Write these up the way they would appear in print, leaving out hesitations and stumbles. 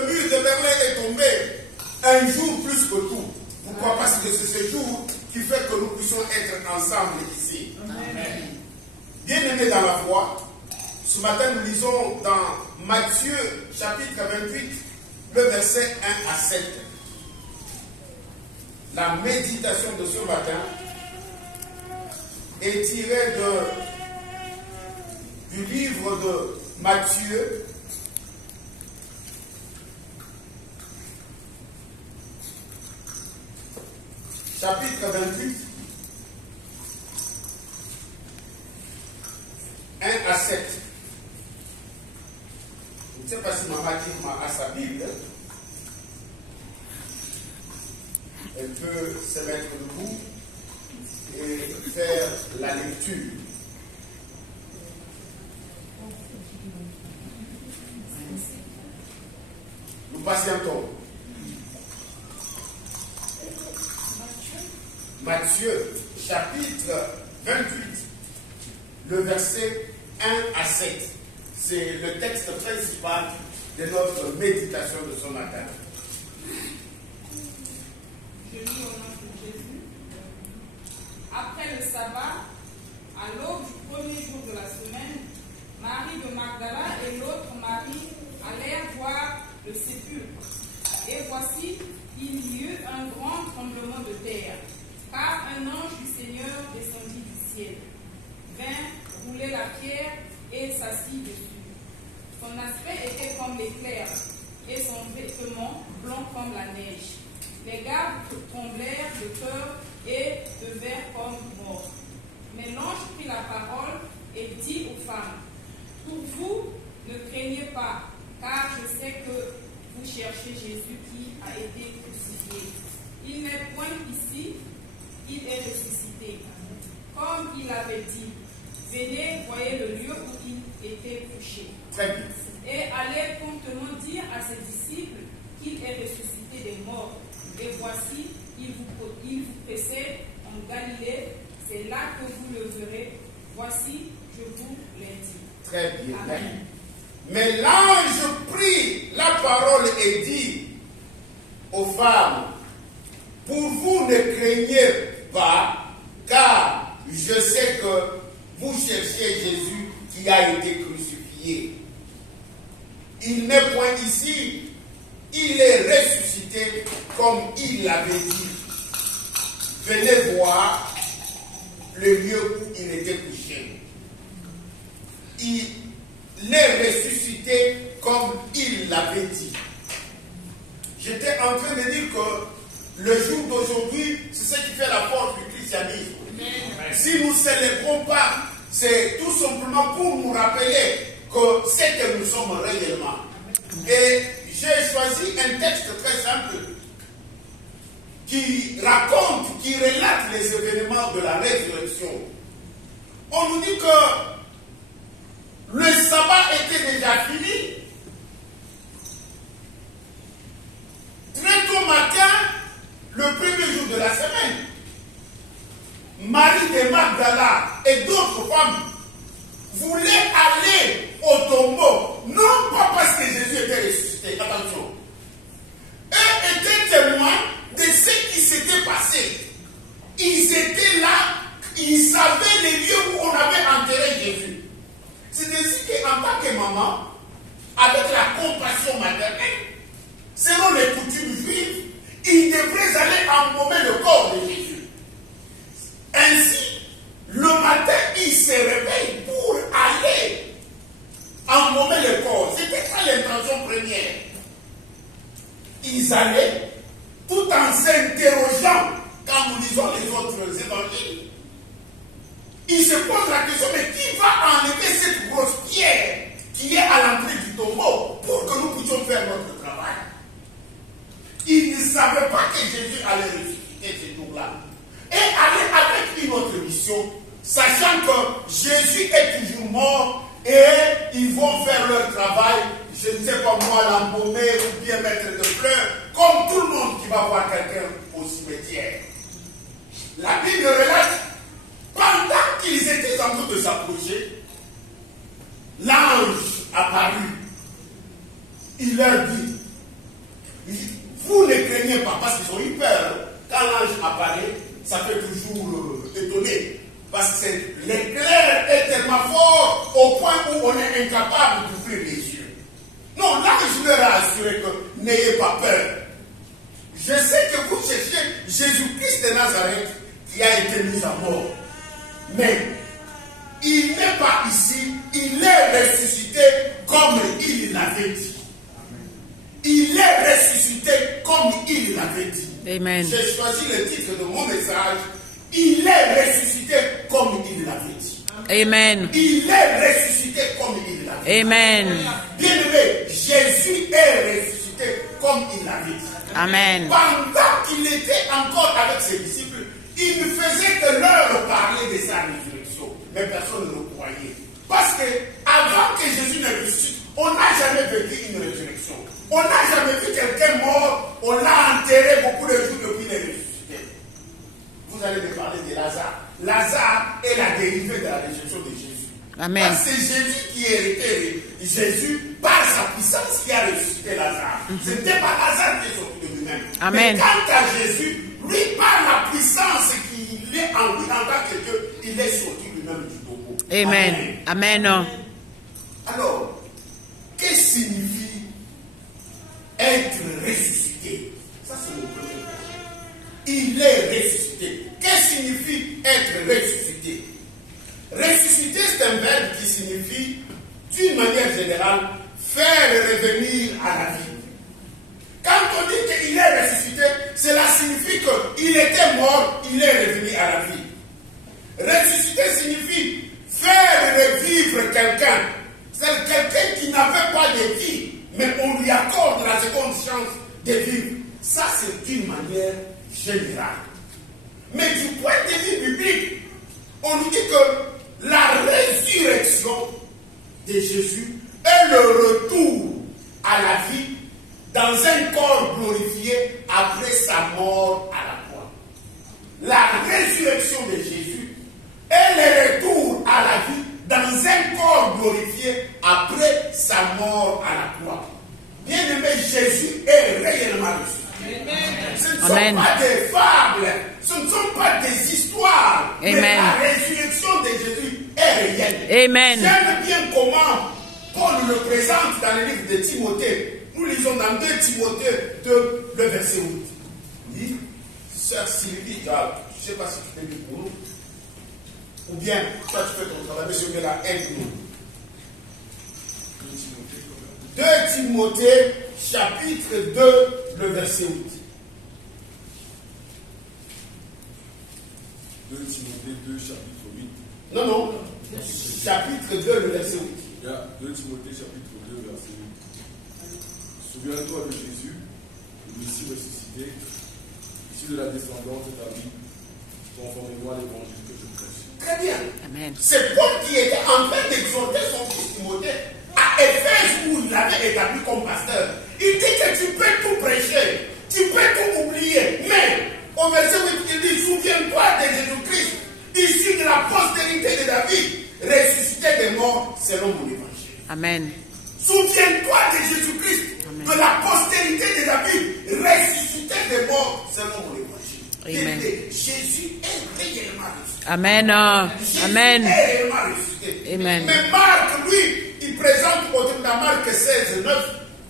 le mur de Berlin est tombé un jour plus que tout. Pourquoi? Parce que c'est ce jour qui fait que nous puissions être ensemble ici. Amen. Bien-aimés dans la foi, ce matin nous lisons dans Matthieu chapitre 28, le verset 1 à 7. La méditation de ce matin est tirée du livre de Matthieu, chapitre 28, 1 à 7. Je ne sais pas si maman dit à sa Bible. Elle peut se mettre debout et faire la lecture. Nous patientons. Matthieu, chapitre 28, le verset 1 à 7. C'est le texte principal de notre méditation de ce matin. Je lis au nom de Jésus. Après le sabbat, à l'aube du premier jour de la semaine, Marie de Magdala et l'autre Marie allèrent voir le sépulcre. Et voici, il y eut un grand tremblement de terre, car un ange du Seigneur descendit du ciel, vint rouler la pierre et s'assit dessus. Son aspect était comme l'éclair, et son vêtement blanc comme la neige. Les gardes tremblèrent de peur et devinrent comme morts. Mais l'ange prit la parole et dit aux femmes, pour vous, ne craignez pas, car je sais que vous cherchez Jésus qui a été crucifié. Il n'est point ici, il est ressuscité. Comme il avait dit, venez, voyez le lieu où il était couché. Très bien. Et allez promptement dire à ses disciples qu'il est ressuscité des morts. Et voici, il vous précède en Galilée, c'est là que vous le verrez. Voici, je vous l'ai dit. Très bien. Amen. Mais l'ange prit la parole et dit aux femmes, pour vous ne craignez pas, car je sais que vous cherchez Jésus qui a été crucifié. Il n'est point ici, il est ressuscité comme il l'avait dit. Venez voir le lieu où il était couché. Il est ressuscité comme il l'avait dit. J'étais en train de dire que le jour d'aujourd'hui, c'est ce qui fait la force du christianisme. Amen. Si nous ne célébrons pas, c'est tout simplement pour nous rappeler que c'est que nous sommes réellement. Et j'ai choisi un texte très simple qui raconte, qui relate les événements de la résurrection. On nous dit que le sabbat était déjà fini. Très tôt matin, le premier jour de la semaine, Marie de Magdala et d'autres femmes voulaient aller au tombeau, non pas parce que Jésus était ressuscité, attention. Eux étaient témoins de ce qui s'était passé. Ils étaient là, ils savaient les lieux où on avait enterré Jésus. C'est ainsi qu'en tant que maman, avec la compassion maternelle, selon les coutumes juives, ils devraient aller embaumer le corps de Jésus. Ainsi, le matin, ils se réveillent pour aller embaumer le corps. C'était ça l'intention première. Ils allaient, tout en s'interrogeant, quand nous lisons les autres évangiles, ils se posent la question, mais qui va enlever cette grosse pierre qui est à l'entrée du tombeau pour que nous puissions faire notre travail? Ils ne savaient pas que Jésus allait ressusciter ce jour-là. Et aller avec une autre mission, sachant que Jésus est toujours mort et ils vont faire leur travail, je ne sais pas moi, l'embaumer ou bien mettre de fleurs, comme tout le monde qui va voir quelqu'un au cimetière. La Bible relate, pendant qu'ils étaient en train de s'approcher, l'ange apparut. Il leur dit, vous ne craignez pas, parce qu'ils ont eu peur. Quand l'ange apparaît, ça fait toujours étonner. Parce que l'éclair est tellement fort au point où on est incapable d'ouvrir les yeux. Non, l'ange leur a assuré que n'ayez pas peur. Je sais que vous cherchez Jésus-Christ de Nazareth qui a été mis à mort. Mais il n'est pas ici, il est ressuscité comme il l'avait dit. Il est ressuscité comme il l'avait dit. Amen. J'ai choisi le titre de mon message. Il est ressuscité comme il l'avait dit. Amen. Il est ressuscité comme il l'avait dit. Amen. Bien-aimé, Jésus est ressuscité comme il l'avait dit. Amen. Pendant qu'il était encore avec ses disciples, il ne faisait que leur parler de sa résurrection. Mais personne ne le croyait. Parce que avant que Jésus ne ressuscite, on n'a jamais vécu une résurrection. On n'a jamais vu quelqu'un mort, on l'a enterré beaucoup de jours depuis qu'il est ressuscité. Vous allez me parler de Lazare. Lazare est la dérivée de la résurrection de Jésus. Amen. Parce que c'est Jésus qui est Jésus, par sa puissance, qui a ressuscité Lazare. Ce n'était pas Lazare qui est sorti de lui-même. Amen. Mais quant à Jésus, lui, par la puissance qu'il est en lui, en tant que Dieu, il est sorti lui-même du tombeau. Amen. Amen. Alors, que signifie être ressuscité? Ça, c'est mon premier point. Il est ressuscité. Que signifie être ressuscité? Ressusciter, c'est un verbe qui signifie, d'une manière générale, faire revenir à la vie. Quand on dit qu'il est ressuscité, cela signifie qu'il était mort, il est revenu à la vie. Ressusciter signifie faire revivre quelqu'un. C'est quelqu'un qui n'avait pas de vie, mais on lui accorde la seconde chance de vivre. Ça, c'est d'une manière générale. Mais du point de vue biblique, on nous dit que la résurrection de Jésus est le retour à la vie dans un corps glorifié après sa mort à la croix. La résurrection de Jésus est le retour à la vie dans un corps glorifié après sa mort à la croix. Bien-aimé, Jésus est réellement ressuscité. Ce ne sont pas des fables, ce ne sont pas des histoires, Amen. mais la résurrection de Jésus est réelle. Amen. J'aime bien comment Paul le présente dans le livre de Timothée. Nous lisons dans 2 Timothée 2, le verset 8. Il dit, sœur Sylvie, je ne sais pas si tu peux lire pour nous, ou bien toi tu fais ton travail, mais je vais la aide-nous. 2 Timothée, chapitre 2, le verset 8. 2 Timothée 2, chapitre 8. Non. Chapitre 2, le verset 8. Il y a 2 Timothée, chapitre 2, verset 8. Souviens-toi de Jésus, le Messie ressuscité, issu de la descendance de David, conformément à l'évangile que je prêche. Très bien. Amen. C'est Paul qui était en train d'exhorter son fils Timothée à Éphèse où il l'avait établi comme pasteur. Il dit que tu peux tout prêcher, tu peux tout oublier, mais au verset 8, il dit, souviens-toi de Jésus-Christ, issu de la postérité de David, ressuscité des morts selon mon évangile. Amen. Souviens-toi de Jésus-Christ, de la postérité de David, ressuscité des morts selon mon évangile. Amen. Jésus est réellement ressuscité. Amen. Amen. Jésus est réellement ressuscité. Amen. Mais Marc, lui, il présente dans Marc 16, 9,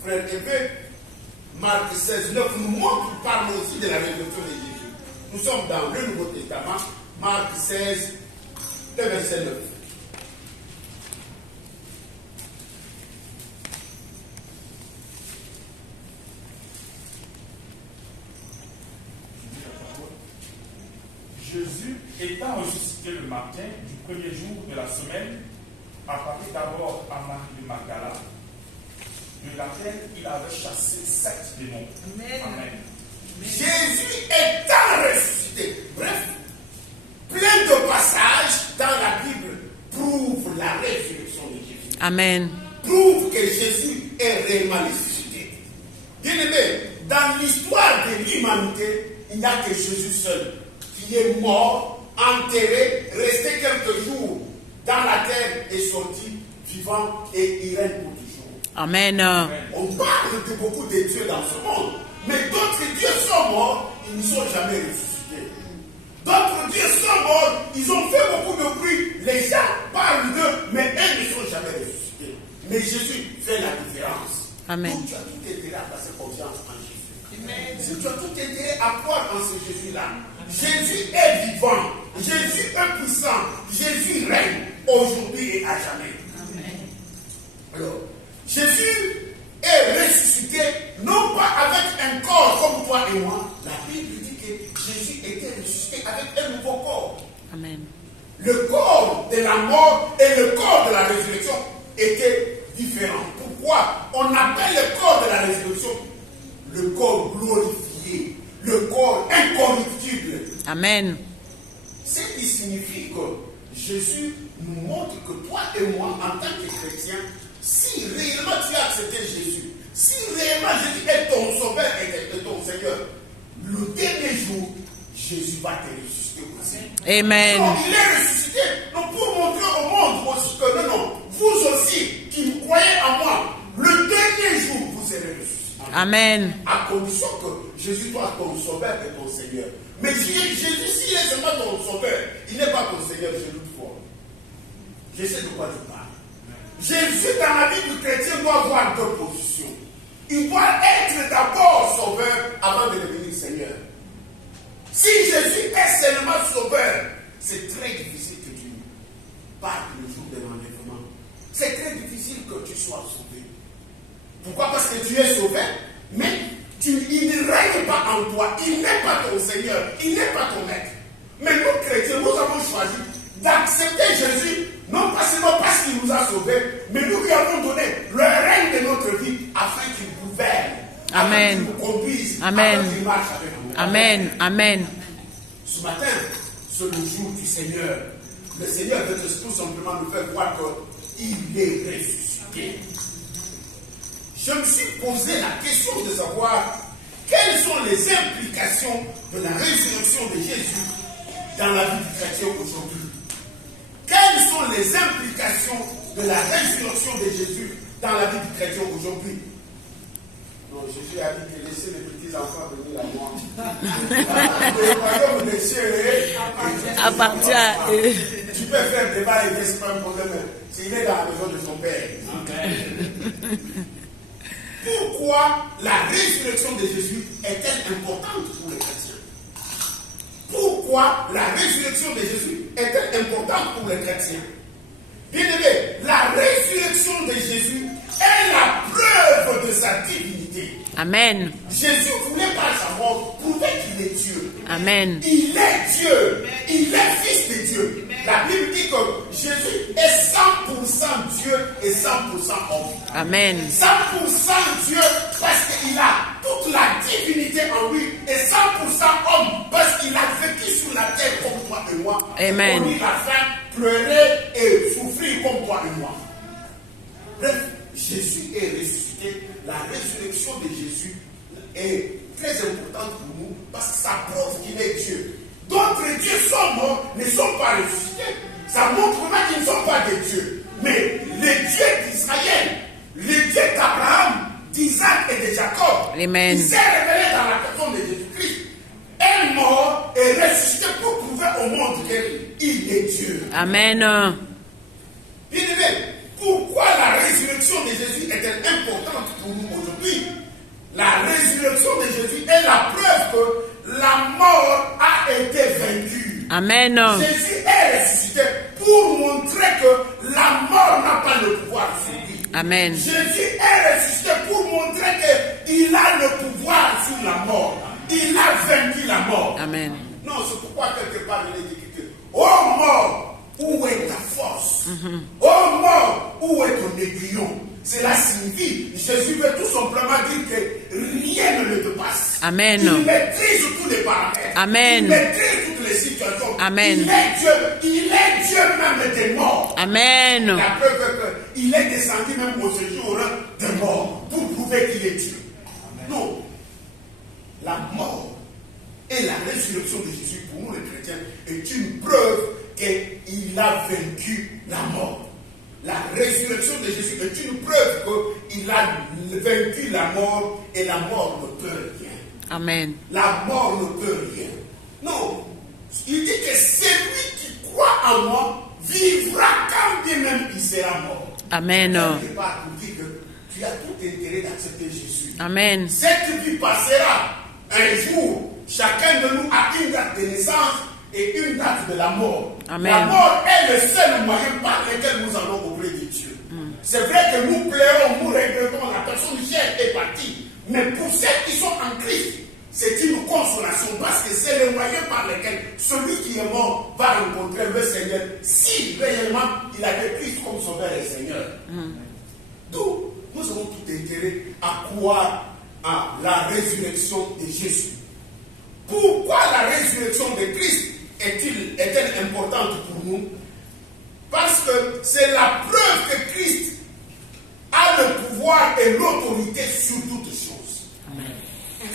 frère Eve, Marc 16, 9 nous montre, parle aussi de la résurrection de Jésus. Nous sommes dans le Nouveau Testament, Marc 16, le verset 9. Jésus, étant ressuscité le matin du premier jour de la semaine, apparut d'abord à Marie de Magdala, de laquelle il avait chassé 7 démons. Amen. Jésus étant ressuscité. Bref, plein de passages dans la Bible prouvent la résurrection de Jésus. Amen. Prouvent que Jésus est réellement ressuscité. Bien aimé, dans l'histoire de l'humanité, il n'y a que Jésus seul qui est mort, enterré, resté quelques jours dans la terre et sorti vivant et il règne pour toujours. Amen. On parle de beaucoup de dieux dans ce monde, mais d'autres dieux sont morts, ils ne sont jamais ressuscités. D'autres dieux sont morts, ils ont fait beaucoup de bruit, les gens parlent d'eux, mais eux ne sont jamais ressuscités. Mais Jésus fait la différence. Amen. Donc tu as tout intérêt à passer confiance en Jésus. Amen. Si tu as tout intérêt à croire en ce Jésus-là, Jésus est vivant, Jésus est puissant, Jésus règne aujourd'hui et à jamais. Amen. Alors, Jésus est ressuscité, non pas avec un corps comme toi et moi. La Bible dit que Jésus était ressuscité avec un nouveau corps. Amen. Le corps de la mort et le corps de la résurrection étaient différents. Pourquoi on appelle le corps de la résurrection le corps glorifié, le corps incorruptible? Amen. Ce qui signifie que Jésus nous montre que toi et moi, en tant que chrétiens, si réellement tu as accepté Jésus, si réellement Jésus est ton sauveur et ton Seigneur, le dernier jour, Jésus va te ressusciter aussi. Amen. Donc, il est ressuscité. Donc, pour montrer au monde aussi que non, vous aussi, qui me croyez en moi, le dernier jour, vous serez ressuscités. Amen. À condition que Jésus soit ton sauveur et ton Seigneur. Mais Jésus, s'il est seulement ton sauveur, il n'est pas ton Seigneur, je doute fort. Je sais de quoi je parle. Jésus, dans la vie du chrétien, doit avoir deux positions. Il doit être d'abord sauveur avant de devenir Seigneur. Si Jésus est seulement sauveur, c'est très difficile que tu partes le jour de l'enlèvement. C'est très difficile que tu sois sauvé. Pourquoi? Parce que tu es sauvé, mais il ne règne pas en toi. Il n'est pas ton Seigneur. Il n'est pas ton maître. Mais nous, chrétiens, nous avons choisi d'accepter Jésus, non pas seulement parce qu'il nous a sauvés, mais nous lui avons donné le règne de notre vie afin qu'il nous gouverne. Amen. Afin qu'il nous conduise. Amen. Afin qu'il marche avec nous. Amen. Amen. Ce matin, c'est le jour du Seigneur. Le Seigneur veut tout simplement nous faire voir qu'il est ressuscité. Je me suis posé la question de savoir quelles sont les implications de la résurrection de Jésus dans la vie du chrétien aujourd'hui. Quelles sont les implications de la résurrection de Jésus dans la vie du chrétien aujourd'hui? Non, Jésus a dit de laisser les petits enfants venir à moi. Le royaume des cieux appartient à eux. Tu peux faire débat et c'est pas un problème. S'il est dans la maison de son père. Pourquoi la résurrection de Jésus est-elle importante pour les chrétiens? Pourquoi la résurrection de Jésus est-elle importante pour les chrétiens? Bien aimé, la résurrection de Jésus est la preuve de sa divinité. Amen. Jésus voulait par sa mort prouver qu'il est Dieu. Amen. Il est Dieu. Il est fils de Dieu. La Bible dit que Jésus est 100% Dieu et 100% homme. Amen. 100% Dieu parce qu'il a toute la divinité en lui et 100% homme parce qu'il a vécu sur la terre comme toi et moi. Amen. Il a faim, pleurer et souffrir comme toi et moi. Bref, Jésus est ressuscité. La résurrection de Jésus est très importante pour nous parce que ça prouve qu'il est Dieu. D'autres dieux sont morts, ne sont pas ressuscités. Ça montre vraiment qu'ils ne sont pas des dieux. Mais les dieux d'Israël, les dieux d'Abraham, d'Isaac et de Jacob, Amen. qui s'est révélé dans la personne de Jésus-Christ, est mort et ressuscité pour prouver au monde qu'il est Dieu. Amen. Bien aimé, pourquoi la résurrection de Jésus est-elle importante pour nous aujourd'hui? La résurrection de Jésus est la preuve que la mort a été vaincue. Amen. Jésus est ressuscité pour montrer que la mort n'a pas le pouvoir sur lui. Amen. Jésus est ressuscité pour montrer qu'il a le pouvoir sur la mort. Il a vaincu la mort. Amen. Non, c'est pourquoi quelque part il est dit que oh mort, où est ta force? Oh mort, où est ton aiguillon? Cela signifie, Jésus veut tout simplement dire que rien ne le dépasse. Amen. Il maîtrise tous les paramètres. Amen. Il maîtrise toutes les situations. Amen. Il est Dieu même des morts. Amen. La preuve est qu'il est descendu même au séjour des morts pour prouver qu'il est Dieu. Non. La mort et la résurrection de Jésus pour nous les chrétiens est une preuve qu'il a vaincu la mort. La résurrection de Jésus est une preuve qu'il a vaincu la mort et la mort ne peut rien. Amen. La mort ne peut rien. Non. Il dit que celui qui croit en moi vivra quand bien même il sera mort. Amen. Je ne pas pour dire que tu as tout intérêt d'accepter Jésus. Amen. Cette vie passera. Un jour, chacun de nous a une date de naissance et une date de la mort. Amen. La mort est le seul moyen par lequel nous allons auprès de Dieu. C'est vrai que nous pleurons, nous regrettons, la personne chère est partie. Mais pour ceux qui sont en Christ, c'est une consolation parce que c'est le moyen par lequel celui qui est mort va rencontrer le Seigneur si réellement il a de Christ comme sauveur et Seigneur. Donc, nous avons tout intérêt à croire à la résurrection de Jésus. Pourquoi la résurrection de Christ est-elle importante pour nous? Parce que c'est la preuve que Christ a le pouvoir et l'autorité sur toutes choses. Amen.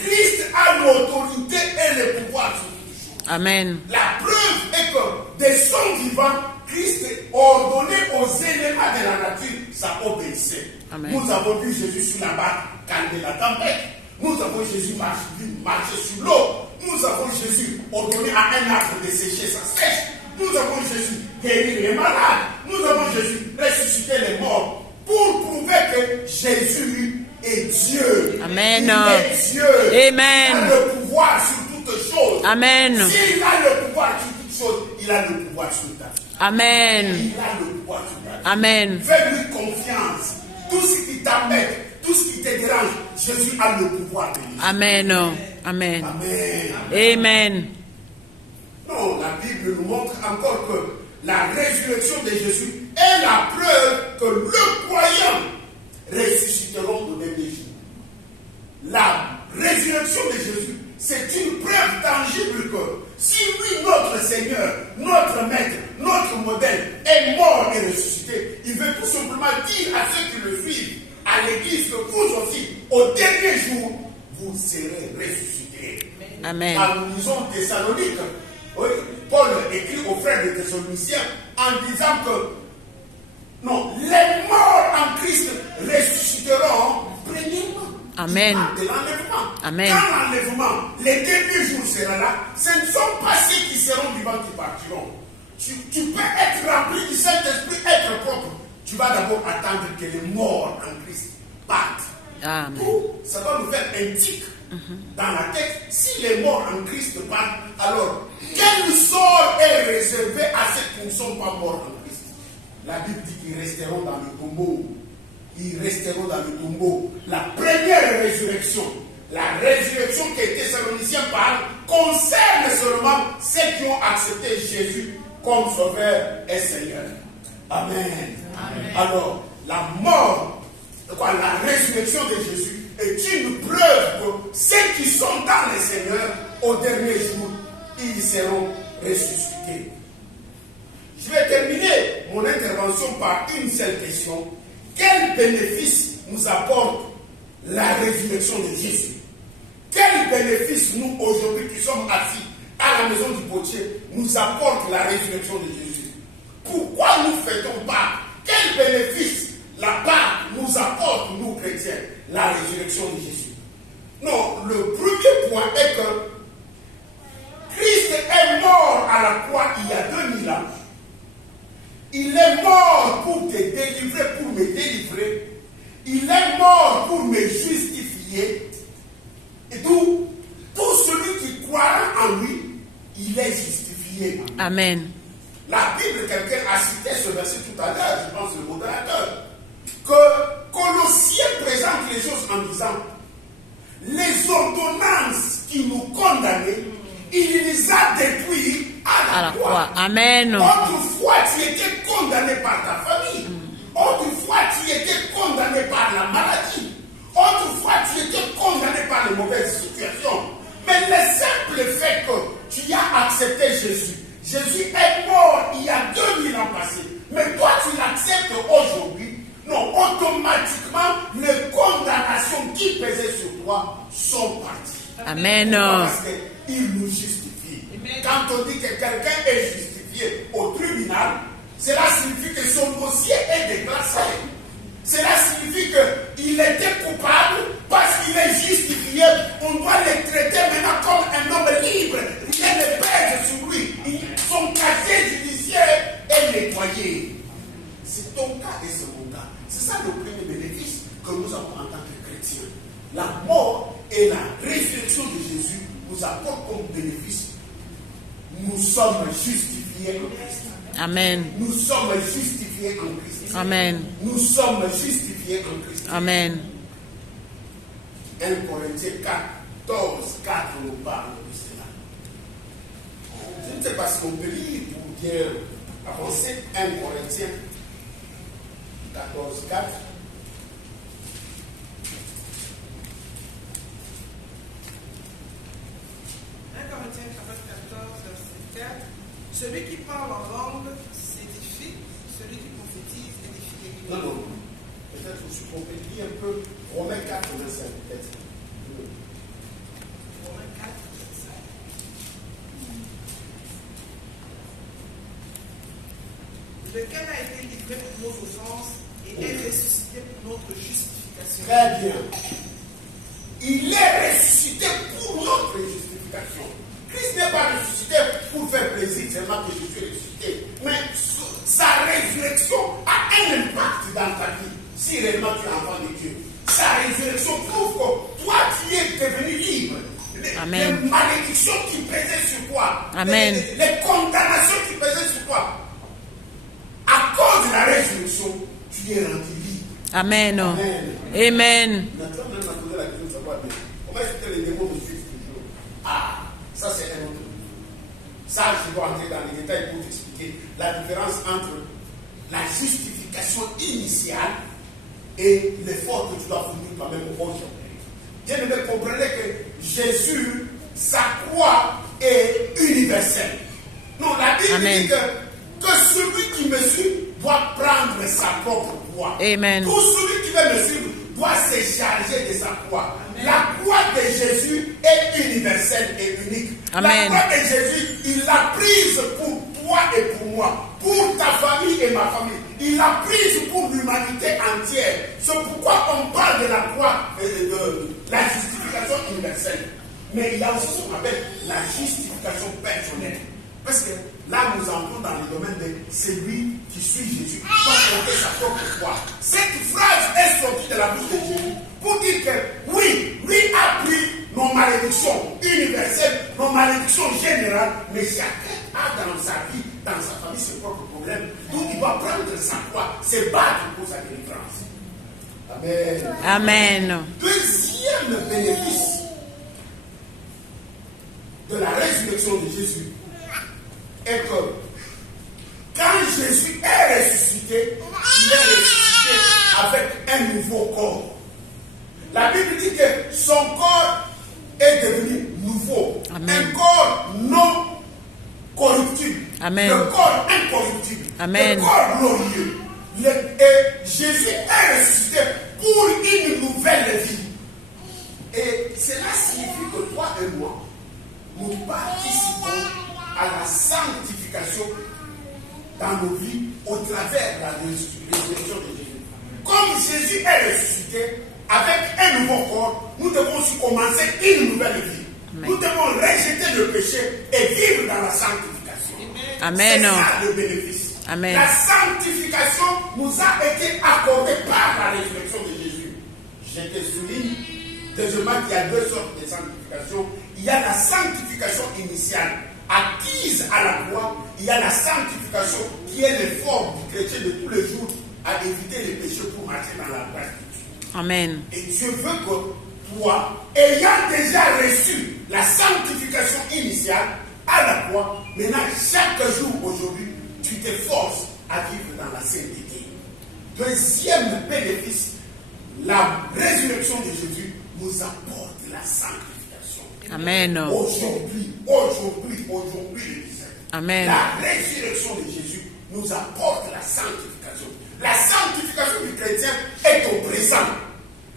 Christ a l'autorité et le pouvoir sur toutes choses. Amen. La preuve est que des son vivants, Christ ordonnait aux éléments de la nature, ça obéissait. Amen. Nous avons vu Jésus sur la barque calmer la tempête. Nous avons Jésus marcher sur l'eau. Nous avons Jésus ordonner à un arbre de sécher sa sèche. Nous avons Jésus guérir les malades. Nous avons Jésus ressusciter les morts. Pour prouver que Jésus est Dieu. Amen. Il est Dieu. Amen. Il a le pouvoir sur toutes choses. Amen. S'il a le pouvoir sur toutes choses, il a le pouvoir sur ta vie. Amen. Il a le pouvoir sur ta vie. Amen. Fais-lui confiance. Tout ce qui t'embête, tout ce qui te dérange, Jésus a le pouvoir de lui. Amen. Amen. Amen. Amen. Non, la Bible nous montre encore que la résurrection de Jésus est la preuve que le croyant ressusciteront au dernier jour. La résurrection de Jésus, c'est une preuve tangible que si lui, notre Seigneur, notre Maître, notre modèle, est mort et ressuscité, il veut tout simplement dire à ceux qui le suivent, à l'Église, que vous aussi, au dernier jour, vous serez ressuscités. Amen. Quand nous lisons Thessalonique, oui, Paul écrit aux frères des Thessaloniciens en disant que non, les morts en Christ ressusciteront premièrement. Amen. De l'enlèvement. Amen. Quand l'enlèvement, les derniers jours sera là, ce ne sont pas ceux qui seront vivants qui partiront. Tu peux être rempli du Saint-Esprit, être propre. Tu vas d'abord attendre que les morts en Christ partent. Amen. Ça va nous faire un tic dans la tête. Si les morts en Christ partent, alors quel sort est réservé à ceux qui ne sont pas morts en Christ? La Bible dit qu'ils resteront dans le tombeau. Ils resteront dans le tombeau. La première résurrection, la résurrection que les Thessaloniciens parlent, concerne seulement ceux qui ont accepté Jésus comme Sauveur et Seigneur. Amen. Amen. Alors, la mort, la résurrection de Jésus est une preuve que ceux qui sont dans le Seigneur, au dernier jour, ils seront ressuscités. Je vais terminer mon intervention par une seule question. Quel bénéfice nous apporte la résurrection de Jésus? Quel bénéfice nous, aujourd'hui, qui sommes assis à la maison du potier, nous apporte la résurrection de Jésus? Pourquoi nous fêtons pas? Quel bénéfice la part nous apporte, nous chrétiens, la résurrection de Jésus? Non, le premier point est que Christ est mort à la croix il y a 2000 ans. Il est mort pour te délivrer, pour me délivrer. Il est mort pour me justifier. Et tout celui qui croira en lui, il est justifié. Amen. La Bible, quelqu'un a cité ce verset tout à l'heure, je pense le modérateur, que Colossiens présente les choses en disant les ordonnances qui nous condamnaient, il les a détruites à la croix. Amen. Autrefois, tu étais condamné par ta famille. Autrefois, tu étais condamné par la maladie. Autrefois, tu étais condamné par les mauvaises situations. Mais le simple fait que tu as accepté Jésus. Jésus est mort il y a 2000 ans passés. Mais toi, tu l'acceptes aujourd'hui. Non, automatiquement, les condamnations qui pesaient sur toi sont parties. Amen. Parce qu'il nous justifie. Quand on dit que quelqu'un est justifié au tribunal, Cela signifie que son dossier est déclassé. Cela signifie qu'il était coupable parce qu'il est justifié. On doit le traiter maintenant comme un homme libre. Rien ne pèse sur lui. Son casier judiciaire est nettoyé. C'est ton cas et c'est mon cas. C'est ça le premier bénéfice que nous avons en tant que chrétiens. La mort et la résurrection de Jésus nous apportent comme bénéfice. Nous sommes justifiés en Christ. Amen. Nous sommes justifiés en Christ. Amen. Nous sommes justifiés en Christ. Amen. 1 Corinthiens 14, 4 nous parle de cela. Je ne sais pas si on peut lire pour bien avancer. 1 Corinthiens 14, 4. Celui qui parle en langue s'édifie, celui qui prophétise édifie. Non, non. Peut-être qu'on peut lire un peu Romains 4, 25, peut-être. Romains 4, 25. Lequel a été livré pour nos offenses et est ressuscité pour notre justification. Très bien. Il est ressuscité pour notre justification. Christ n'est pas ressuscité pour faire plaisir, seulement que Jésus est ressuscité. Mais sa résurrection a un impact dans ta vie, si réellement tu es enfant de Dieu. Sa résurrection prouve que toi, tu es devenu libre. Amen. Les malédictions qui pesaient sur toi, Amen. les condamnations qui pesaient sur toi, à cause de la résurrection, tu es rendu libre. Amen. Amen. Amen. Maintenant, on a posé la question de savoir comment est-ce que les démons me suivent toujours. Ah, ça c'est un autre. Ça, je dois entrer dans les détails pour t'expliquer la différence entre la justification initiale et l'effort que tu dois fournir quand même aujourd'hui. Bien aimé, comprenez que Jésus, sa croix est universelle. Non, la Bible Amen. dit que celui qui me suit doit prendre sa propre croix. Amen. Tout celui qui veut me suivre doit se charger de sa croix. Amen. La croix de Jésus est universelle et unique. Amen. La croix de Jésus, il l'a prise pour toi et pour moi, pour ta famille et ma famille. Il l'a prise pour l'humanité entière. C'est pourquoi on parle de la croix, de la justification universelle. Mais il y a aussi ce qu'on appelle la justification personnelle. Parce que là, nous entrons dans le domaine de celui qui suit Jésus, doit porter sa propre croix. Cette phrase est sortie de la bouche de Jésus pour dire que oui, lui a pris nos malédictions universelles, nos malédictions générales, mais chacun a dans sa vie, dans sa famille, ses propres problèmes. Donc il doit prendre sa croix, se battre pour sa délivrance. Amen. Amen. Deuxième bénéfice de la résurrection de Jésus est que quand Jésus est ressuscité, il est ressuscité avec un nouveau corps. La Bible dit que son corps est devenu nouveau. Amen. Un corps non corruptible. Amen. Le corps incorruptible. Amen. Le corps glorieux. Et Jésus est ressuscité pour une nouvelle vie. Et cela signifie que toi et moi, nous participons à la sanctification dans nos vies au travers de la résurrection de Jésus. Comme Jésus est ressuscité avec un nouveau corps, nous devons aussi commencer une nouvelle vie. Amen. Nous devons rejeter le péché et vivre dans la sanctification. Amen. C'est ça le bénéfice. Amen. La sanctification nous a été accordée par la résurrection de Jésus. Je te souligne, deuxièmement, qu'il y a deux sortes de sanctification. Il y a la sanctification initiale, acquise à la croix. Il y a la sanctification qui est l'effort du chrétien de tous les jours à éviter les péchés pour marcher dans la grâce de Dieu. Amen. Et Dieu veut que toi, ayant déjà reçu la sanctification initiale à la croix, maintenant chaque jour aujourd'hui, tu t'efforces à vivre dans la sainteté. Deuxième bénéfice, la résurrection de Jésus nous apporte la sanctification. Amen. Aujourd'hui, le 17. Amen. La résurrection de Jésus nous apporte la sanctification. La sanctification du chrétien est au présent.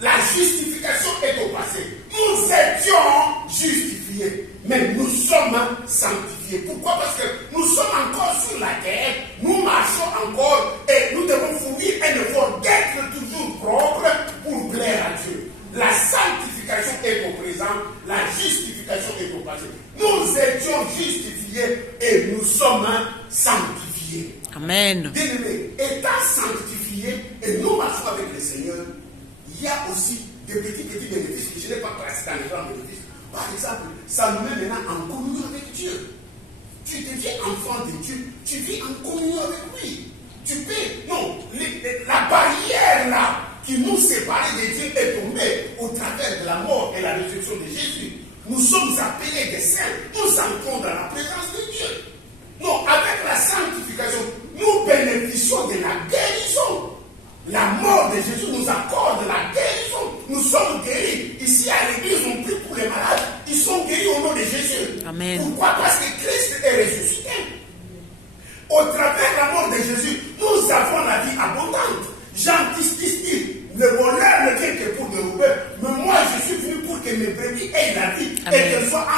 La justification est au passé. Nous étions justifiés, mais nous sommes sanctifiés. Pourquoi? Parce que nous sommes encore sur la terre, nous marchons encore et nous devons fournir un effort d'être toujours propre pour plaire à Dieu. La sanctification est au présent, la justification est au passé. Nous étions justifiés et nous sommes sanctifiés. Amen. Bien-aimés, étant sanctifiés et nous marchons avec le Seigneur, il y a aussi des petits bénéfices que je n'ai pas placés dans les grands bénéfices. Par exemple, ça nous met maintenant en communion avec Dieu. Tu deviens enfant de Dieu, tu vis en communion avec lui. Tu peux, non, la barrière là qui nous séparait de Dieu est tombée au travers de la mort et la résurrection de Jésus. Nous sommes appelés des saints, nous entrons dans la présence de Dieu. Non, avec la sanctification, nous bénéficions de la guérison. La mort de Jésus nous accorde la guérison. Nous sommes guéris. Ici à l'église, on prie pour les malades. Ils sont guéris au nom de Jésus. Amen. Pourquoi? Parce que Christ est ressuscité. Au travers de la mort de Jésus, nous avons la vie abondante. Jean 10 dit, le bonheur ne vient que pour dérober, mais moi je suis venu pour que mes brebis aient la vie. Amen. Et qu'elles soient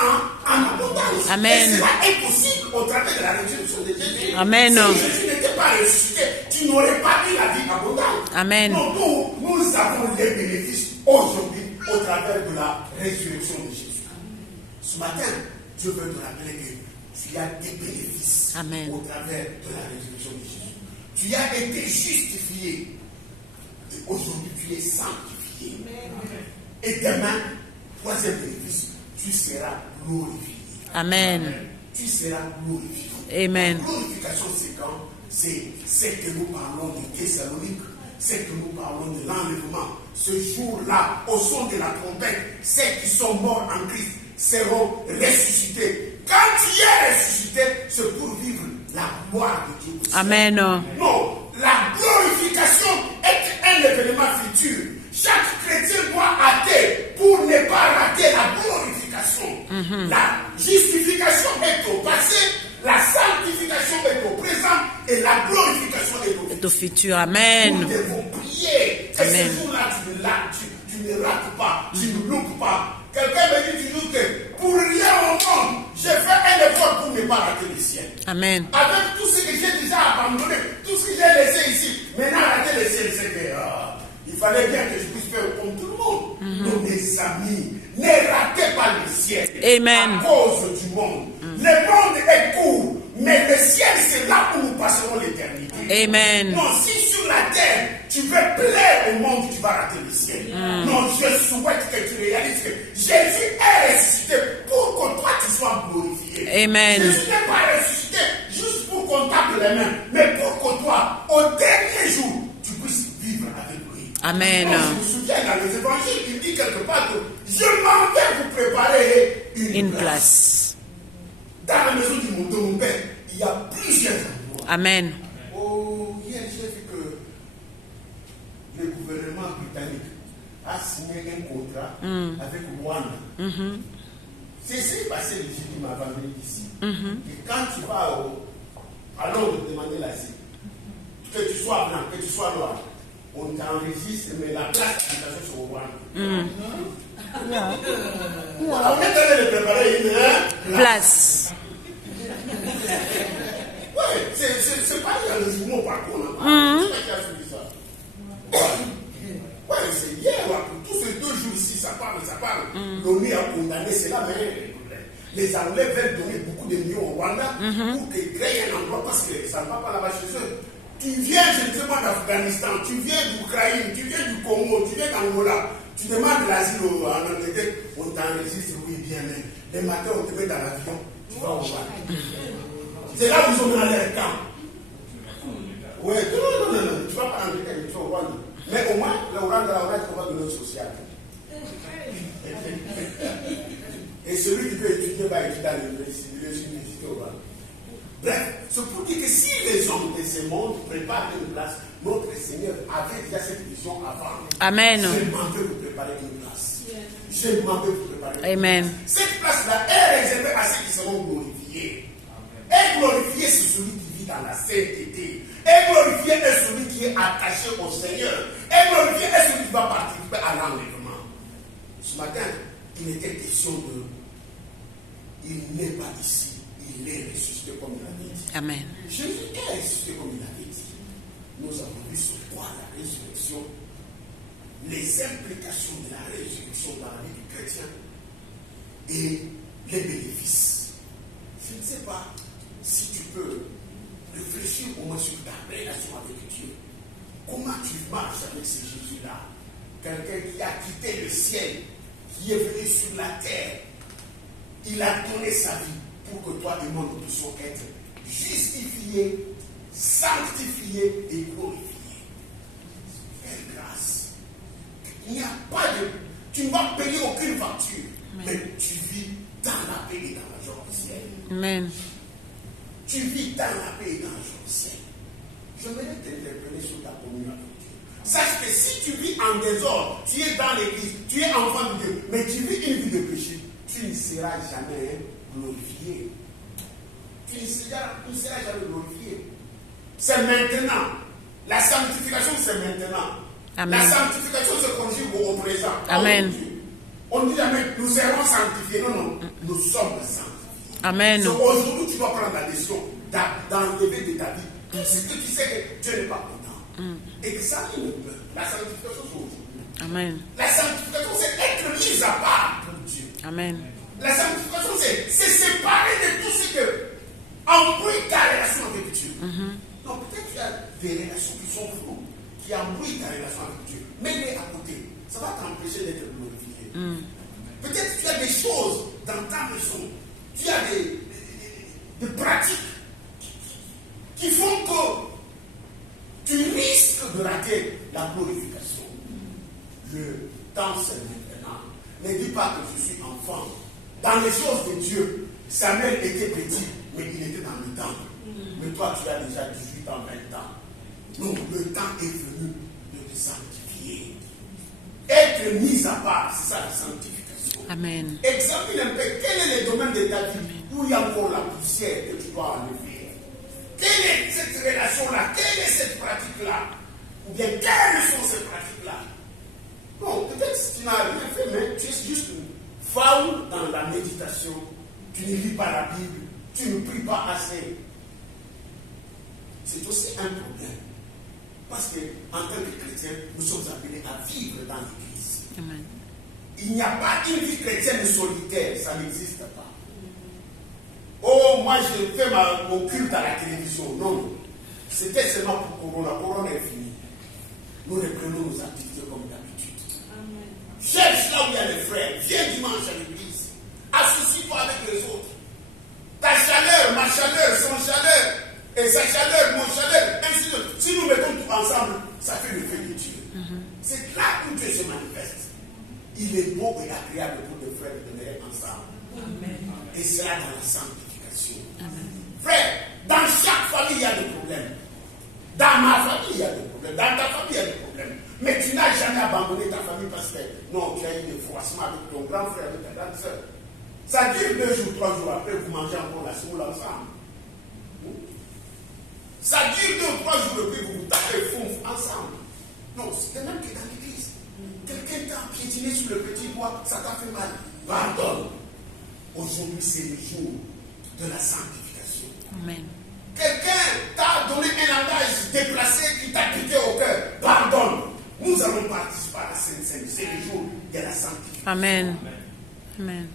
en abondance. Amen. Et cela est possible au travers de la résurrection de Jésus. Amen. Si Jésus n'était pas ressuscité, tu n'aurais pas eu la vie abondante. Amen. Donc nous avons les bénéfices aujourd'hui au travers de la résurrection de Jésus. Ce matin, Dieu veut te rappeler que tu as des bénéfices. Amen. Au travers de la résurrection de Jésus. Tu as été justifié. Et aujourd'hui, tu es sanctifié. Amen. Et demain, troisième bénéfice, tu seras glorifié. Amen. Tu seras glorifié. Amen. La glorification, c'est quand? C'est que nous parlons de Thessalonique, c'est que nous parlons de l'enlèvement. Ce jour-là, au son de la trompette, ceux qui sont morts en Christ seront ressuscités. Quand tu es ressuscité, c'est pour vivre la gloire de Dieu. Amen. Non, la glorification est un événement futur. Chaque chrétien doit hâter pour ne pas rater la glorification. La justification est au passé, la sanctification est au présent et la glorification est au futur. Amen. Nous devons prier. Et Amen. ce jour-là, tu ne rates pas, tu ne loupes pas. Quelqu'un me dit toujours que pour rien au monde, j'ai fait un effort pour ne pas rater le ciel. Amen. Avec tout ce que j'ai déjà abandonné, tout ce que j'ai laissé ici, maintenant rater le ciel, c'est que il fallait bien que je puisse faire comme tout le monde. Donc mes amis, ne ratez pas le ciel. Amen. À cause du monde. Le monde est court, mais le ciel, c'est là où nous passerons l'éternité. Amen. Non, si sur la terre, tu veux plaire au monde, tu vas rater le ciel. Non, je souhaite que tu réalises que Jésus est ressuscité pour que toi tu sois glorifié. Amen. Jésus n'est pas ressuscité juste pour qu'on tape les mains, mais pour que toi, au dernier jour, tu puisses vivre avec lui. Amen. Non, je me souviens dans les évangiles, il dit quelque part que je m'en vais vous préparer une place. Dans la maison de mon père, il y a plusieurs endroits. Amen. Oh, hier, j'ai vu que le gouvernement britannique a signé un contrat avec Rwanda. C'est ce qui est passé le jour qui m'a vendu ici. Et quand tu vas à Londres demander l'asile, que tu sois blanc, que tu sois noir, on t'enregistre, mais la place d'habitation c'est au Rwanda. Voilà, on est allé le préparer une Place. Ouais, c'est pas dans les journaux par contre. C'est pas qui a suivi ça. Ouais, c'est hier, tous ces 2 jours ici, ça parle. L'ONU a condamné cela, mais les Anglais veulent donner beaucoup de millions au Rwanda pour créer un endroit parce que ça ne va pas là-bas chez eux. Tu viens, je ne sais pas, d'Afghanistan, tu viens d'Ukraine, tu viens du Congo, tu viens d'Angola, tu demandes l'asile en Angleterre, on t'enregistre, oui, bien, mais le matin, on te met dans l'avion, tu vas au Rwanda. C'est là où ils ont dans leur camp. Oui, non, tu vas pas en Angleterre, tu vas au Rwanda. Mais au moins, le Rwanda, on va donner au social. Et celui qui peut étudier va étudier dans l'université au Rwanda. Bref, c'est pour dire que si les hommes de ce monde préparent une place, notre Seigneur avait déjà cette vision avant. Amen. Je m'en vais vous préparer une place. Je m'en vais vous préparer une place. Amen. Cette place-là est réservée à ceux qui seront glorifiés. Et glorifié, c'est celui qui vit dans la sainteté. Et glorifié est celui qui est attaché au Seigneur. Et glorifié est celui qui va participer à l'enlèvement. Ce matin, il était question de... Il n'est pas ici. Il il est ressuscité comme il avait dit. Amen. Jésus est ressuscité comme il avait dit. Nous avons vu sur quoi la résurrection, les implications de la résurrection dans la vie du chrétien et les bénéfices. Je ne sais pas si tu peux réfléchir au moins sur ta relation avec Dieu. Comment tu marches avec ce Jésus-là? Quelqu'un qui a quitté le ciel, qui est venu sur la terre. Il a donné sa vie pour que toi et moi nous puissions être justifiés, sanctifiés et glorifiés. Quelle grâce! Il n'y a pas de... Tu ne vas payer aucune facture, mais tu vis dans la paix et dans la joie du ciel. Amen. Tu vis dans la paix et dans la joie du ciel. J'aimerais t'interpeller sur ta communion avec Dieu. Sache que si tu vis en désordre, tu es dans l'église, tu es enfant de Dieu, mais tu vis une vie de péché, tu ne seras jamais glorifié. Tu ne seras jamais glorifié. C'est maintenant. La sanctification, c'est maintenant. Amen. La sanctification se conjugue au présent. Amen. On dit jamais nous serons sanctifiés. Non, non. Nous sommes sanctifiés. Amen. Donc aujourd'hui, tu dois prendre la décision d'enlever de ta vie tout ce que tu sais que Dieu n'est pas content. Examine un peu. La sanctification, c'est aujourd'hui. Amen. La sanctification, c'est être mis à part pour Dieu. Amen. La sanctification, c'est séparer de tout ce que embrouille ta relation avec Dieu. Donc peut-être qu'il y a des relations qui sont floues, qui embrouillent ta relation avec Dieu. Mets-les à côté. Ça va t'empêcher d'être glorifié. Peut-être qu'il y a des choses dans ta maison, tu as des pratiques qui font que tu risques de rater la glorification. Le temps, c'est maintenant. Ne dis pas que je suis enfant. Dans les choses de Dieu, Samuel était petit, mais il était dans le temps. Mais toi, tu as déjà 18 ans, 20 ans. Donc, le temps est venu de te sanctifier. Être mis à part, c'est ça la sanctification. Amen. Examine un peu quel est le domaine de ta vie où il y a encore la poussière que tu dois enlever. Quelle est cette relation-là? Quelle est cette pratique-là? Ou bien quelles sont ces pratiques-là? Non, peut-être que tu n'as rien fait, mais tu es juste faul dans la méditation. Tu ne lis pas la Bible. Tu ne pries pas assez. C'est aussi un problème. Parce qu'en tant que chrétien, nous sommes appelés à vivre dans l'Église. Amen. Il n'y a pas une vie chrétienne solitaire. Ça n'existe pas. Oh, moi je fais mon culte à la télévision. Non. C'était seulement pour Corona. Corona est fini. Nous reprenons nos activités comme d'habitude. Cherche là où il y a les frères. Viens dimanche à l'église. Associe-toi avec les autres. Ta chaleur, ma chaleur, son chaleur, et sa chaleur, mon chaleur, ainsi de suite. Si nous mettons tout ensemble, ça fait le feu de Dieu. C'est là où Dieu se manifeste. Il est beau et agréable pour les frères de demeurer ensemble. Et cela dans la sanctification. Frère, dans chaque famille, il y a des problèmes. Dans ma famille, il y a des problèmes. Dans ta famille, il y a des problèmes. Mais tu n'as jamais abandonné ta famille parce que non, tu as eu des froissements avec ton grand frère, avec ta grande soeur. Ça dure 2 jours, 3 jours après, vous mangez encore la semoule ensemble. Ça dure 2 ou 3 jours après, vous vous tapez fonf ensemble. Non, c'est même que dans l'église. Quelqu'un t'a piétiné sur le petit doigt, ça t'a fait mal. Pardonne. Aujourd'hui, c'est le jour de la sanctification. Amen. Quelqu'un t'a donné un langage déplacé qui t'a piqué au cœur. Pardonne. Nous allons participer à la Sainte-Seine. C'est le jour de la sanctification. Amen. Amen.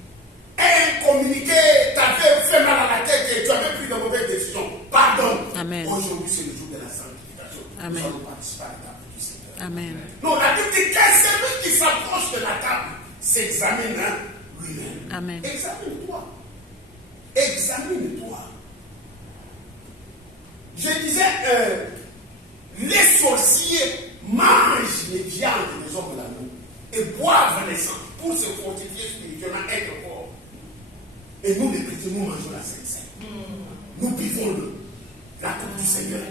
Un communiqué t'avait fait mal à la tête et tu avais pris de mauvaises décisions. Pardonne. Amen. Aujourd'hui, c'est le jour de la sanctification. Amen. Nous allons participer à la table du Seigneur. Amen. Non, la Bible dit qu'un celui qui s'approche de la table s'examine lui-même. Amen. Examine-toi. Examine-toi. Je disais, les sorciers mangent les viandes des hommes de la nuit et boivent les sangs pour se fortifier spirituellement, être fort. Et nous, les chrétiens, nous mangeons la Sainte Seine. Nous buvons la coupe du Seigneur.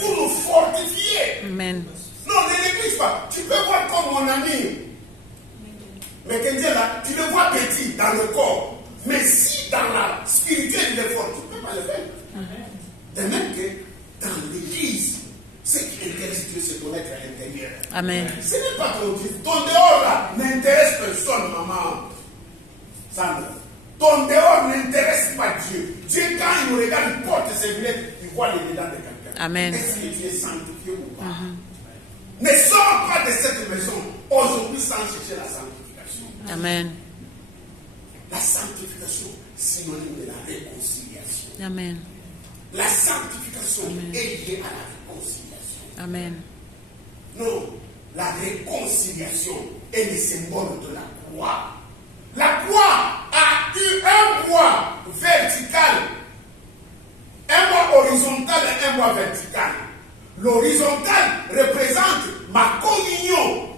Pour nous fortifier. Amen. Non, ne néglige pas. Tu peux voir comme mon ami. Mais quelqu'un là, tu le vois petit dans le corps. Mais si dans la spirituelle il est fort, tu ne peux pas le faire. De même que dans l'église, ce qui intéresse Dieu, c'est ton être à l'intérieur. Amen. Ce n'est pas ton Dieu. Ton dehors là n'intéresse personne, maman. Sandra. Ton dehors n'intéresse pas Dieu. Dieu, quand il nous regarde, il porte ses lunettes, il voit les dedans de quelqu'un. Amen. Est-ce que tu es sanctifié ou pas? Ne sors pas de cette maison aujourd'hui sans chercher la sanctification. Amen. La sanctification, synonyme de la réconciliation. Amen. La sanctification est liée à la réconciliation. Amen. Non, la réconciliation est le symbole de la croix. La croix a eu un bois vertical, un bois horizontal et un bois vertical. L'horizontal représente ma communion,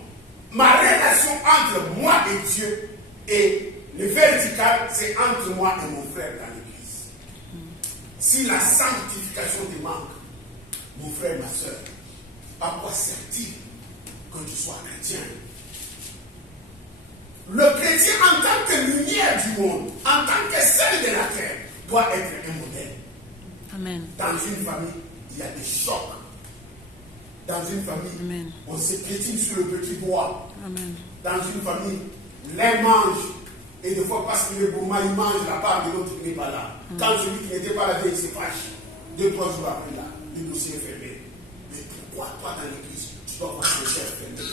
ma relation entre moi et Dieu, et le vertical, c'est entre moi et mon frère dans l'église. Si la sanctification te manque, mon frère, ma soeur, à quoi sert-il que tu sois chrétien? Le chrétien, en tant que lumière du monde, en tant que sel de la terre, doit être un modèle. Amen. Dans une famille, il y a des chocs. Dans une famille, Amen. On se piétine sur le petit bois. Amen. Dans une famille, l'un mange. Et des fois, parce qu'il est gourmand, il mange la part de l'autre qui n'est pas là. Quand celui qui n'était pas là, il se fâche. 2-3 jours après, là, le dossier est fermé. Mais pourquoi toi, dans l'église, tu dois avoir ton chef fermé?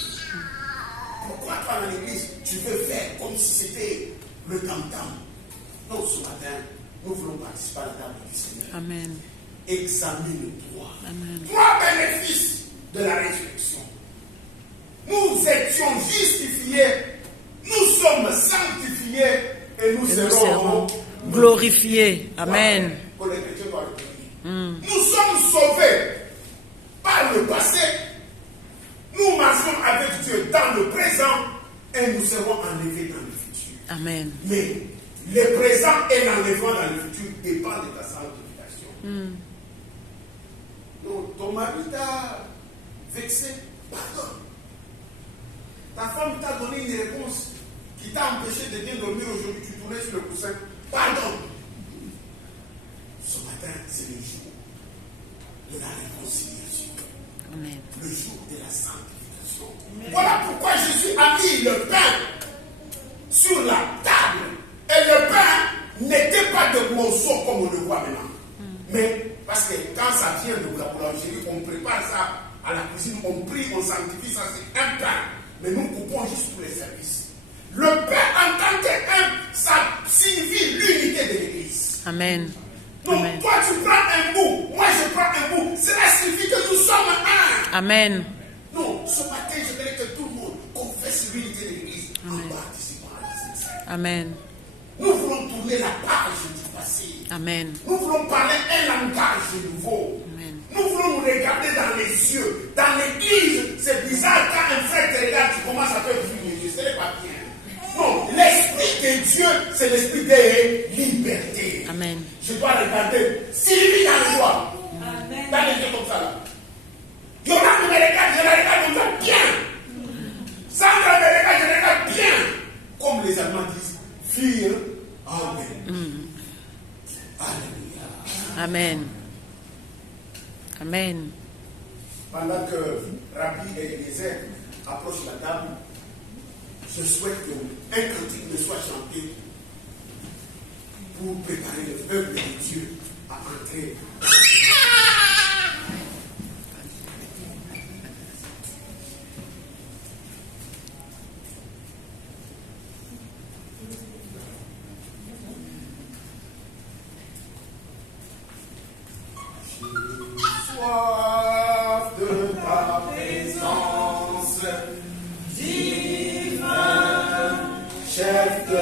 Pourquoi toi, dans l'église, tu veux faire comme si c'était le tam-tam? Non, ce matin, nous voulons participer à la table du Seigneur. Amen. Examine-toi. Amen. Trois bénéfices de la résurrection. Nous étions justifiés, nous sommes sanctifiés et nous serons glorifiés. Amen. Pour les chrétiens doivent le dire. Nous sommes sauvés par le passé. Nous marchons avec Dieu dans le présent et nous serons enlevés dans le futur. Amen. Mais le présent et l'enlèvement dans le futur dépendent de ta sanctification. Non, ton mari t'a vexé, pardonne. Ta femme t'a donné une réponse qui t'a empêché de bien dormir aujourd'hui, tu tournais sur le coussin, pardonne. Ce matin, c'est le jour de la réconciliation. Amen. Le jour de la sanctification. Voilà pourquoi Jésus a mis le pain sur la table. Et le pain n'était pas de morceaux comme on le voit maintenant. Mais parce que quand ça vient de la boulangerie, on prépare ça à la cuisine, on prie, on sanctifie, ça c'est un pain. Mais nous coupons juste pour les services. Le pain en tant qu'un, ça signifie l'unité de l'Église. Amen. Donc Amen. toi tu prends un bout, moi je prends un bout. Cela signifie que nous sommes un. Amen. Non, ce matin je voudrais que tout le monde confesse l'unité de l'Église en participant à la Sainte. Amen. Nous voulons tourner la page du passé. Amen. Nous voulons parler un langage nouveau. Amen. Nous voulons nous regarder dans les yeux. Dans l'église, c'est bizarre quand un frère te regarde, tu commences à faire prier. Ce n'est pas bien. Non, l'esprit de Dieu, c'est l'esprit de liberté. Amen. Je dois regarder Sylvie dans le doigt. Dans les yeux comme ça là. Yolande me regarde, je la regarde comme ça bien. Sandra me regarde, je la regarde bien. Comme les Allemands disent, fear. Amen. Alléluia. Amen. Amen. Pendant que Rabbi et Eliezer approchent la table, je souhaite qu'un cantique me soit chanté pour préparer le peuple de Dieu à entrer. Soif de ta présence, divin chef de